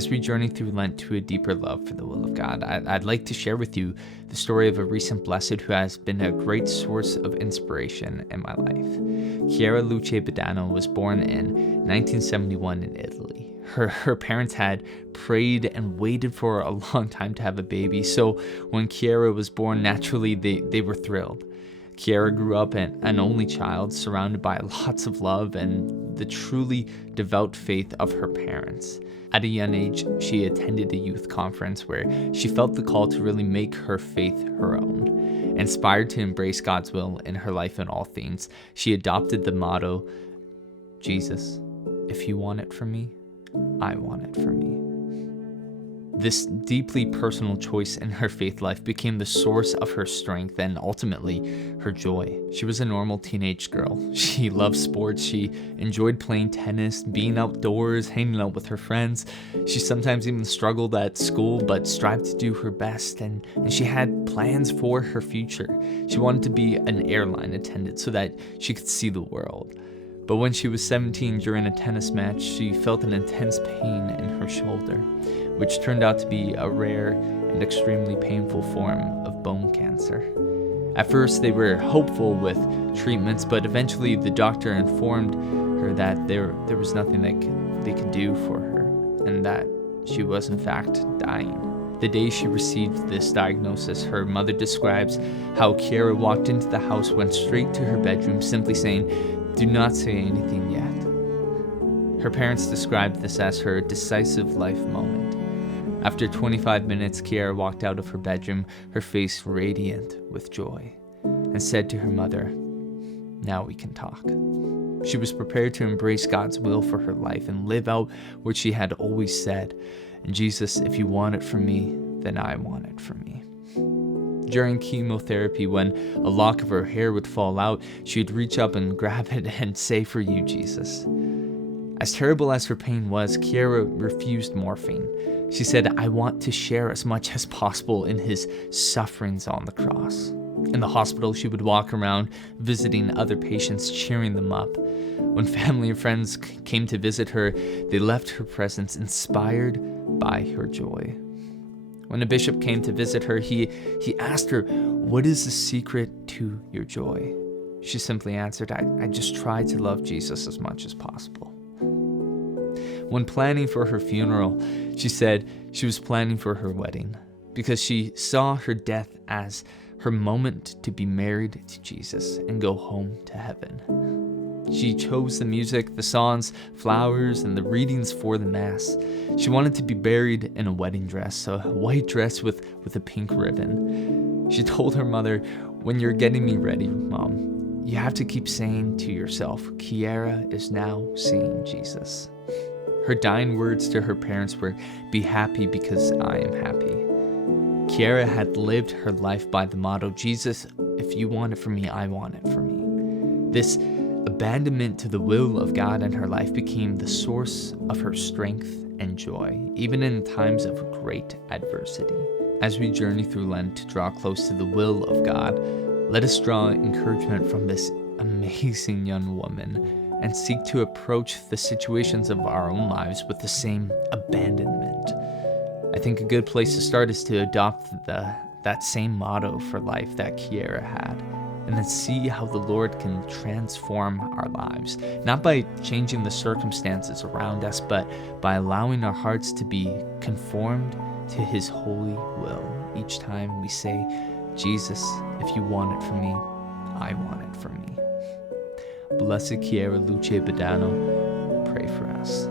As we journey through Lent to a deeper love for the will of God, I'd like to share with you the story of a recent blessed who has been a great source of inspiration in my life. Chiara Luce Badano was born in 1971 in Italy. Her parents had prayed and waited for a long time to have a baby, so when Chiara was born, naturally they were thrilled. Chiara grew up an only child, surrounded by lots of love and the truly devout faith of her parents. At a young age, she attended a youth conference where she felt the call to really make her faith her own. Inspired to embrace God's will in her life in all things, she adopted the motto, "Jesus, if you want it from me, I want it from me." This deeply personal choice in her faith life became the source of her strength and ultimately her joy. She was a normal teenage girl. She loved sports. She enjoyed playing tennis, being outdoors, hanging out with her friends. She sometimes even struggled at school, but strived to do her best, and she had plans for her future. She wanted to be an airline attendant so that she could see the world. But when she was 17 during a tennis match, she felt an intense pain in her shoulder, which turned out to be a rare and extremely painful form of bone cancer. At first, they were hopeful with treatments, but eventually the doctor informed her that there was nothing they could do for her, and that she was in fact dying. The day she received this diagnosis, her mother describes how Chiara walked into the house, went straight to her bedroom, simply saying, "Do not say anything yet." Her parents described this as her decisive life moment. After 25 minutes, Chiara walked out of her bedroom, her face radiant with joy, and said to her mother, "Now we can talk." She was prepared to embrace God's will for her life and live out what she had always said, "Jesus, if you want it from me, then I want it from me." During chemotherapy, when a lock of her hair would fall out, she'd reach up and grab it and say, "For you, Jesus." As terrible as her pain was, Chiara refused morphine. She said, "I want to share as much as possible in his sufferings on the cross." In the hospital, she would walk around visiting other patients, cheering them up. When family and friends came to visit her, they left her presence inspired by her joy. When a bishop came to visit her, he asked her, "What is the secret to your joy?" She simply answered, I just try to love Jesus as much as possible." When planning for her funeral, she said she was planning for her wedding because she saw her death as her moment to be married to Jesus and go home to heaven. She chose the music, the songs, flowers, and the readings for the Mass. She wanted to be buried in a wedding dress, a white dress with a pink ribbon. She told her mother, "When you're getting me ready, Mom, you have to keep saying to yourself, Chiara is now seeing Jesus." Her dying words to her parents were, "Be happy because I am happy." Chiara had lived her life by the motto, "Jesus, if you want it for me, I want it for me." This abandonment to the will of God in her life became the source of her strength and joy, even in times of great adversity. As we journey through Lent to draw close to the will of God, let us draw encouragement from this amazing young woman and seek to approach the situations of our own lives with the same abandonment. I think a good place to start is to adopt that same motto for life that Chiara had, and then see how the Lord can transform our lives, not by changing the circumstances around us, but by allowing our hearts to be conformed to His holy will. Each time we say, "Jesus, if you want it for me, I want it for me." Blessed Chiara Luce Badano, pray for us.